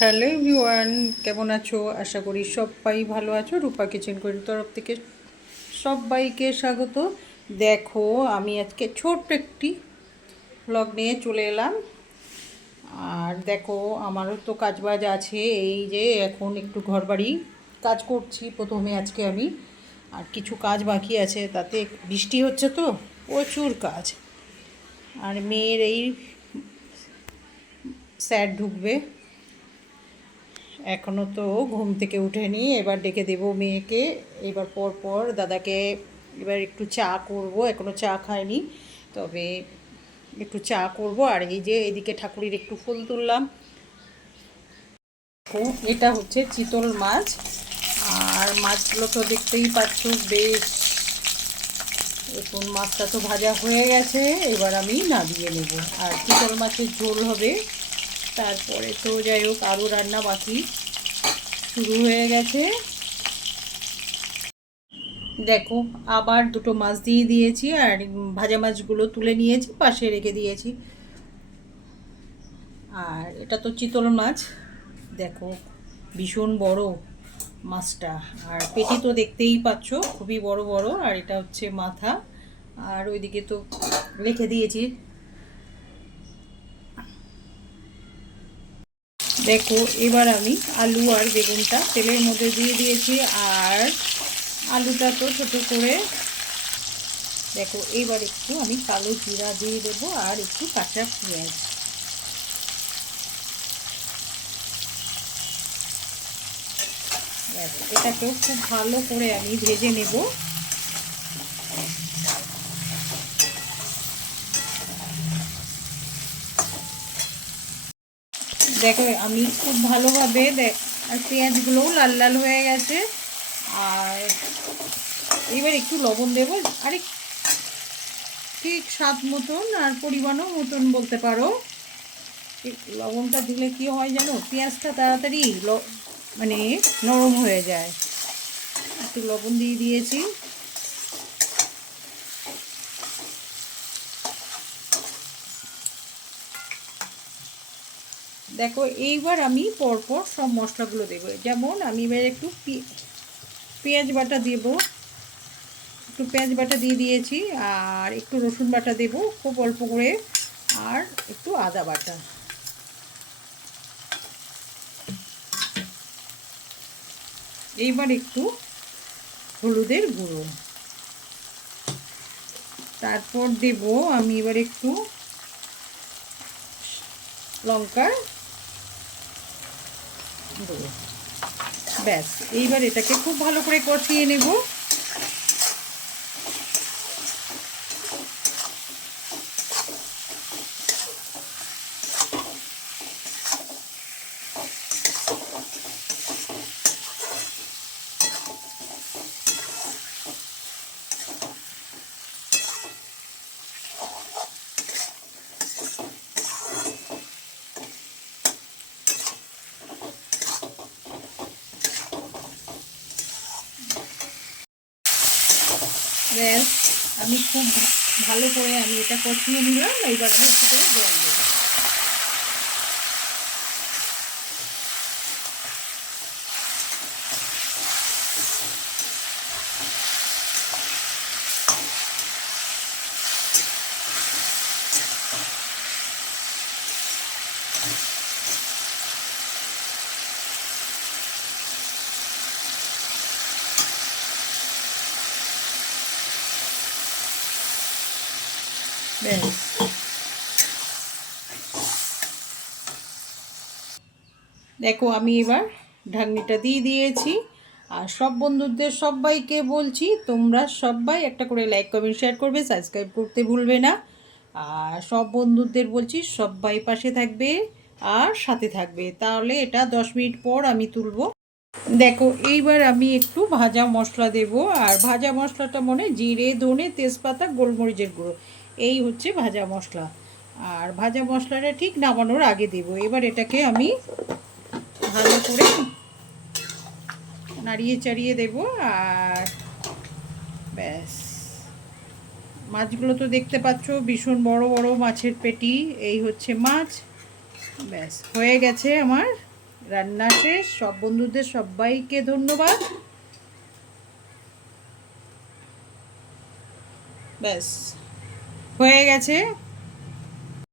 Hello everyone, কেমন আছো? আশা করি সবাই ভালো আছো। রূপা কিচেন করির তরফ থেকে সবাইকে স্বাগত। দেখো, আমি আজকে ছোট্ট একটি ব্লগ নিয়ে চলে এলাম। আর দেখো, আমারও তো কাজবাজ আছে। এই যে এখন একটু ঘরবাড়ি কাজ করছি প্রথমে আজকে আমি। আর কিছু কাজ বাকি আছে, তাতে বৃষ্টি হচ্ছে তো, প্রচুর কাজ। আর মেয়ের এই স্যার ঢুকবে। এখনও তো ঘুম থেকে উঠেনি, এবার ডেকে দেব মেয়েকে। এবার পর পর দাদাকে এবার একটু চা করব এখনও চা খায়নি তবে একটু চা করব, আর এই যে এদিকে ঠাকুরের একটু ফুল তুললাম। এটা হচ্ছে চিতল মাছ, আর মাছগুলো তো দেখতেই পাচ্ছ বেশ। এখন মাছটা তো ভাজা হয়ে গেছে, এবার আমি নামিয়ে নেব। আর চিতল মাছের ঝোল হবে। তারপরে তো যাই হোক আরও রান্না বাকি শুরু হয়ে গেছে। দেখো, আবার দুটো মাছ দিয়ে দিয়েছি আর ভাজা মাছগুলো তুলে নিয়েছি, পাশে রেখে দিয়েছি। আর এটা তো চিতল মাছ। দেখো, ভীষণ বড় মাছটা। আর পেটি তো দেখতেই পাচ্ছ, খুবই বড় বড়। আর এটা হচ্ছে মাথা। আর ওইদিকে তো রেখে দিয়েছি দেখো, এবার আমি আলু আর বেগুনটা তেলের মধ্যে দিয়ে দিয়েছি, আর আলুটা তো ছোটো করে দেখো, এবার একটু আমি কালো জিরা দিয়ে দেবো আর একটু কাঁচা পেঁয়াজ। এটাকেও খুব ভালো করে আমি ভেজে নেব। দেখো, আমি খুব ভালোভাবে দেখ, আর পেঁয়াজগুলোও লাল লাল হয়ে গেছে। আর এবার একটু লবণ দেবো, আর ঠিক স্বাদ মতন আর পরিমাণও মতন বলতে পারো। লবণটা দিলে কি হয় জানো, পেঁয়াজটা তাড়াতাড়ি মানে নরম হয়ে যায়। একটু লবণ দিয়ে দিয়েছি। দেখো, এইবার আমি পরপর সব মশলাগুলো দেবো। যেমন আমি এবার একটু পেঁয়াজ বাটা দেব। একটু পেঁয়াজ বাটা দিয়ে দিয়েছি, আর একটু রসুন বাটা দেব খুব অল্প করে, আর একটু আদা বাটা। এইবার একটু হলুদের গুঁড়ো। তারপর দেব আমি এবার একটু লঙ্কার ব্যাস এইবার এটাকে খুব ভালো করে কষিয়ে নেব। আমি খুব ভালো করে আমি এটা কষিয়ে নিলাম এইবার আমি একটু করে জল দেবো। ব্যাস দেখো, আমি এবার ঢাকনিটা দিয়ে দিয়েছি। আর সব বন্ধুদের সবাইকে বলছি, তোমরা সবাই একটা করে লাইক কমেন্ট শেয়ার করবে সাবস্ক্রাইব করতে ভুলবে না। আর সব বন্ধুদের বলছি, সবাই পাশে থাকবে আর সাথে থাকবে। তাহলে এটা দশ মিনিট পর আমি তুলবো। দেখো, এইবার আমি একটু ভাজা মশলা দেব। আর ভাজা মশলাটা মনে জিরে, ধনে, তেজপাতা, গোলমরিচের গুঁড়ো। এই হচ্ছে ভাজা মশলা। আর ভাজা মশলাটা ঠিক নামানোর আগে দেব। এবার এটাকে আমি ভালো করে নাড়িয়ে চাড়িয়ে দেব আর ব্যাস। মাছগুলো তো দেখতে পাচ্ছ, ভীষণ বড় বড় মাছের পেটি। এই হচ্ছে মাছ। ব্যাস, হয়ে গেছে আমার রান্না শেষ। সব বন্ধুদের সবাইকে ধন্যবাদ। ব্যাস। হয়ে গেছে।